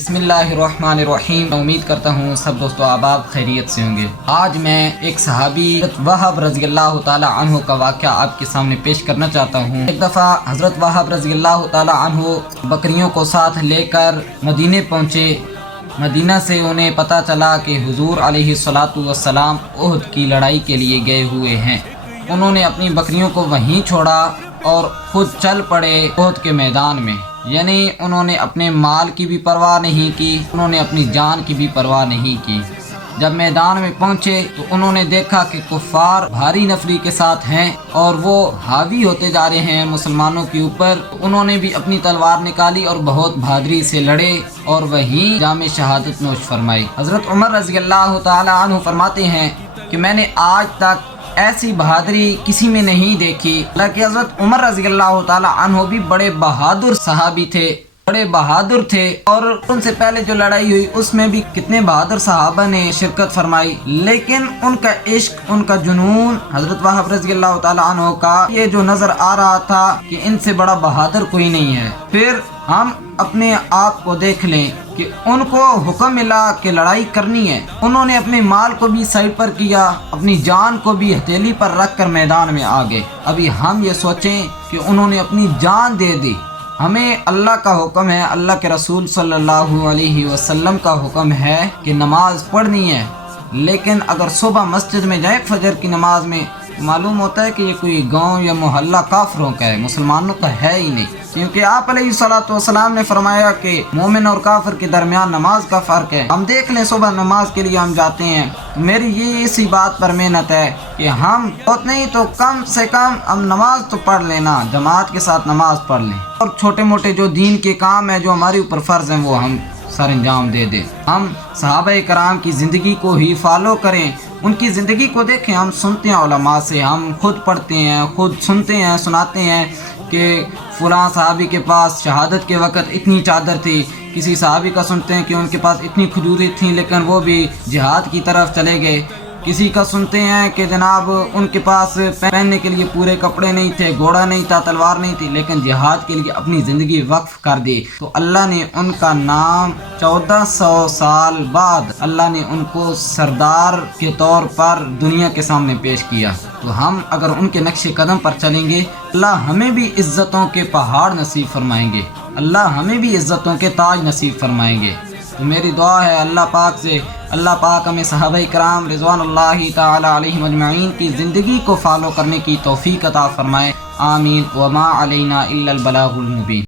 بسم اللہ الرحمن الرحیم۔ میں امید کرتا ہوں سب دوستو احباب خیریت سے ہوں گے۔ آج میں ایک صحابی وہب رضی اللہ تعالی عنہ کا واقعہ آپ کے سامنے پیش کرنا چاہتا ہوں۔ ایک دفعہ حضرت وہب رضی اللہ تعالی عنہ بکریوں کو ساتھ لے کر مدینے پہنچے۔ مدینہ سے انہیں پتہ چلا کہ حضور علیہ الصلاۃ والسلام احد کی لڑائی کے لیے گئے ہوئے ہیں۔ انہوں نے اپنی بکریوں کو وہیں چھوڑا اور خود چل پڑے احد کے میدان میں۔ یعنی انہوں نے اپنے مال کی بھی پرواہ نہیں کی، انہوں نے اپنی جان کی بھی پرواہ نہیں کی۔ جب میدان میں پہنچے تو انہوں نے دیکھا کہ کفار بھاری نفری کے ساتھ ہیں اور وہ حاوی ہوتے جا رہے ہیں مسلمانوں کے اوپر۔ انہوں نے بھی اپنی تلوار نکالی اور بہت بہادری سے لڑے اور وہیں جام شہادت نوش فرمائی۔ حضرت عمر رضی اللہ تعالی عنہ فرماتے ہیں کہ میں نے آج تک ایسی بہادری کسی میں نہیں دیکھی، حالانکہ حضرت عمر رضی اللہ تعالی عنہ بھی بڑے بہادر صحابی تھے، بڑے بہادر تھے، اور ان سے پہلے جو لڑائی ہوئی اس میں بھی کتنے بہادر صحابہ نے شرکت فرمائی، لیکن ان کا عشق، ان کا جنون حضرت وہب رضی اللہ تعالی عنہ کا یہ جو نظر آ رہا تھا کہ ان سے بڑا بہادر کوئی نہیں ہے۔ پھر ہم اپنے آپ کو دیکھ لیں کہ ان کو حکم ملا کہ لڑائی کرنی ہے، انہوں نے اپنے مال کو بھی سائڈ پر کیا، اپنی جان کو بھی ہتھیلی پر رکھ کر میدان میں آ گئے۔ ابھی ہم یہ سوچیں کہ انہوں نے اپنی جان دے دی۔ ہمیں اللہ کا حکم ہے، اللہ کے رسول صلی اللہ علیہ وسلم کا حکم ہے کہ نماز پڑھنی ہے، لیکن اگر صبح مسجد میں جائیں فجر کی نماز میں، معلوم ہوتا ہے کہ یہ کوئی گاؤں یا محلہ کافروں کا ہے، مسلمانوں کا ہے ہی نہیں، کیونکہ آپ علیہ الصلوۃ والسلام نے فرمایا کہ مومن اور کافر کے درمیان نماز کا فرق ہے۔ ہم دیکھ لیں صبح نماز کے لیے ہم جاتے ہیں، میری یہ اسی بات پر محنت ہے کہ ہم بہت نہیں تو کم سے کم ہم نماز تو پڑھ لینا، جماعت کے ساتھ نماز پڑھ لیں، اور چھوٹے موٹے جو دین کے کام ہیں جو ہمارے اوپر فرض ہیں وہ ہم سر انجام دے دیں۔ ہم صحابہ کرام کی زندگی کو ہی فالو کریں، ان کی زندگی کو دیکھیں۔ ہم سنتے ہیں علماء سے، ہم خود پڑھتے ہیں، خود سنتے ہیں، سناتے ہیں کہ فلاں صحابی کے پاس شہادت کے وقت اتنی چادر تھی، کسی صحابی کا سنتے ہیں کہ ان کے پاس اتنی کھجوریں تھیں لیکن وہ بھی جہاد کی طرف چلے گئے، کسی کا سنتے ہیں کہ جناب ان کے پاس پہننے کے لیے پورے کپڑے نہیں تھے، گھوڑا نہیں تھا، تلوار نہیں تھی، لیکن جہاد کے لیے اپنی زندگی وقف کر دی، تو اللہ نے ان کا نام 1400 سال بعد اللہ نے ان کو سردار کے طور پر دنیا کے سامنے پیش کیا۔ تو ہم اگر ان کے نقش قدم پر چلیں گے، اللہ ہمیں بھی عزتوں کے پہاڑ نصیب فرمائیں گے، اللہ ہمیں بھی عزتوں کے تاج نصیب فرمائیں گے۔ تو میری دعا ہے اللہ پاک سے، اللہ پاک ہمیں صحابہ کرام رضوان اللہ تعالی علیہم اجمعین کی زندگی کو فالو کرنے کی توفیق عطا فرمائے، آمین۔ وما علینا الا البلاغ المبین۔